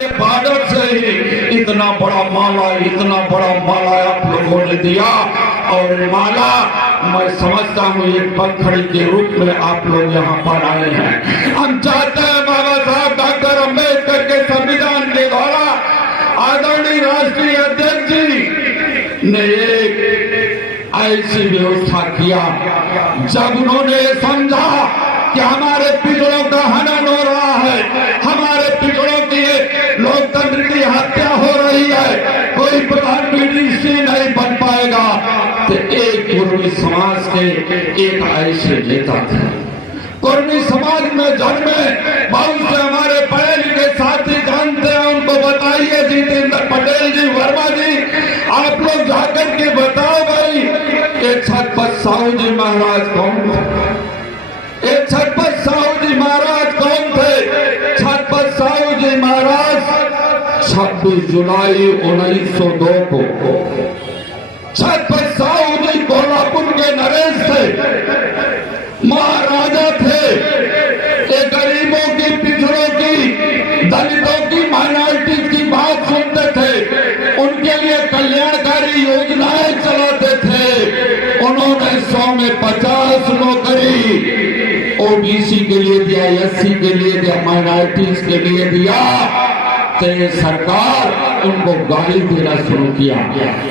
Border से ही इतना बड़ा माला आप लोगों ने दिया। और माला मैं समझता हूँ एक पत्थर के रूप में आप लोग यहाँ पर आए हैं। हम चाहते हैं बाबा साहब डॉक्टर अम्बेडकर के संविधान के द्वारा आदरणीय राष्ट्रीय अध्यक्ष जी ने एक ऐसी व्यवस्था किया जब उन्होंने समझा कि हमारे पिछड़ों का हनन हो रहा है, हमारे पिछड़ों की लोकतंत्र की हत्या हो रही है, कोई प्रधानमंत्री नहीं बन पाएगा। तो एक कुर्मी समाज के एक ऐसे नेता थे, कुर्मी समाज में जन्मे बहुत से हमारे पढ़े लिखे साथी जानते हैं, उनको बताइए। जितेंद्र पटेल जी, वर्मा जी, आप लोग जाकर के बताओ भाई ये छत्रपति साहू जी महाराज कौन थे? ये छत्रपति साहू जी महाराज कौन थे? छत्रपति साहू जी महाराज 26 जुलाई 1902 को छत्रपति साहू जी कोल्हापुर के नरेश थे, महाराजा थे। ये गरीबों की, पिछड़ों की, दलितों की, माइनॉरिटीज की बात सुनते थे, उनके लिए कल्याणकारी योजनाएं चलाते थे। उन्होंने 100 में 50 नौकरी ओबीसी के लिए दिया, एससी के लिए दिया, माइनॉरिटीज के लिए दिया। तो ये सरकार उनको गाली देना शुरू किया।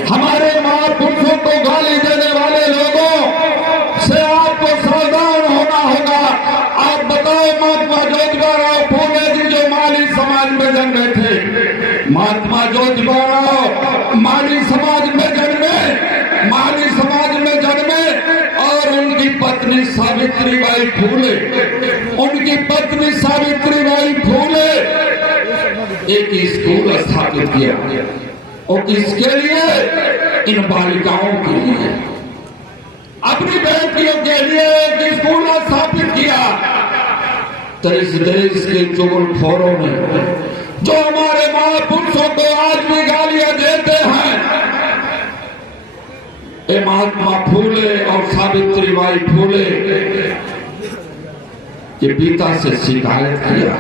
हमारे महापुरुषों को गाली देने वाले लोगों से आपको सावधान होना होगा। आप बताओ, महात्मा ज्योतिबा फूले जी जो माली समाज में जन्मे थे, महात्मा ज्योतिबा माली समाज में जन्मे, माली समाज में जन्मे, और उनकी पत्नी सावित्रीबाई फूले, उनकी पत्नी सावित्रीबाई फूले एक स्कूल स्थापित किया। और किसके लिए? इन बालिकाओं के लिए, अपनी बेटियों के लिए एक स्कूल स्थापित किया। तो इस देश के चुगलखोरों ने जो हमारे महापुरुषों को आज भी गालियां देते हैं, ये महात्मा फूले और सावित्रीबाई फूले के पिता से शिकायत किया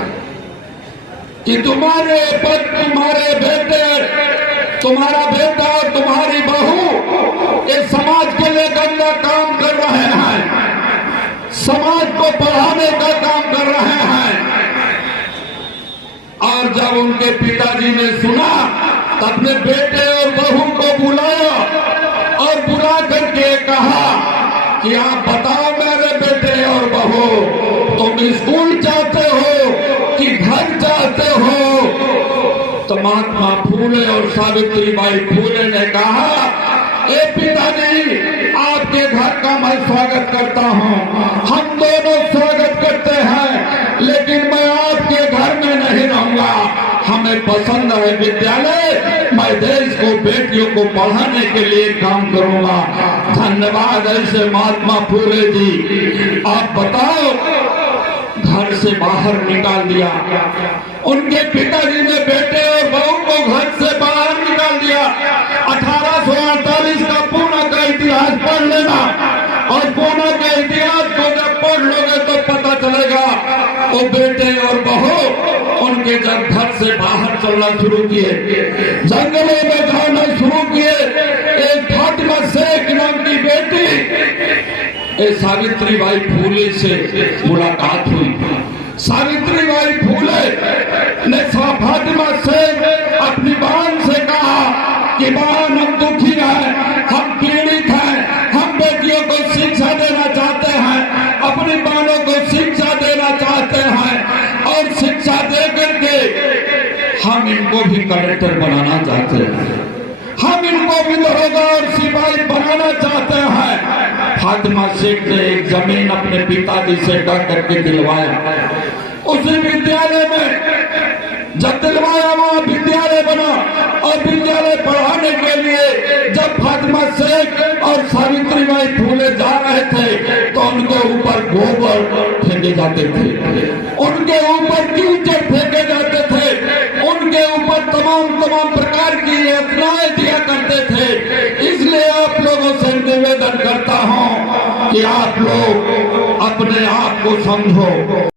कि तुम्हारे पति, तुम्हारे बेटे, तुम्हारा बेटा और तुम्हारी बहू इस समाज के लिए गंदा काम कर रहे हैं, समाज को बढ़ाने का काम कर रहे हैं। और जब उनके पिताजी ने सुना तो अपने बेटे और बहू को बुलाया और बुला करके कहा कि आप बताओ मेरे बेटे और बहू, तुम स्कूल चाहते हो कि घर चाहते हो? तो महात्मा फूले और सावित्रीबाई फूले ने कहा, ए पिताजी, आपके घर का मैं स्वागत करता हूँ, हम दोनों स्वागत करते हैं, लेकिन मैं आपके घर में नहीं रहूंगा। हमें पसंद है विद्यालय, मैं देश को, बेटियों को पढ़ाने के लिए काम करूंगा। धन्यवाद। ऐसे महात्मा फूले जी, आप बताओ, घर से बाहर निकाल दिया। उनके पिताजी ने बेटे और बहू को घर से बाहर निकाल दिया। 1848 का पूना का इतिहास पढ़ लेना, और पूना के इतिहास को जब पढ़ लोगे तो पता चलेगा वो बेटे और बहू उनके जब घर से बाहर चलना शुरू किए, जंगलों में जाना शुरू किए, एक फातिमा शेख नाम की बेटी सावित्रीबाई फूले से मुलाकात हुई। सावित्रीबाई फूले ने फातिमा शेख अपनी बहन से कहा कि बहन, हम दुखी हैं, हम पीड़ित हैं, हम बेटियों को शिक्षा देना चाहते हैं, अपनी बहनों को शिक्षा देना चाहते हैं, और शिक्षा दे करके हम इनको भी कलेक्टर बनाना चाहते हैं, हम इनको भी दरोगा और सिपाही बनाना चाहते हैं। फातिमा शेख ने एक जमीन अपने पिताजी से डर करके दिलवाया। उसी विद्यालय में जब दिलवाया, वहां विद्यालय बना, और विद्यालय पढ़ाने के लिए जब फातिमा शेख और सावित्रीबाई फूले जा रहे थे तो उनके ऊपर गोबर फेंके जाते थे, उनके ऊपर कीचड़ फेंके जाते थे, उनके ऊपर तमाम प्रकार की यातनाएं दिया करते थे। इसलिए आप लोगों से निवेदन करता हूं कि आप लोग अपने आप को समझो।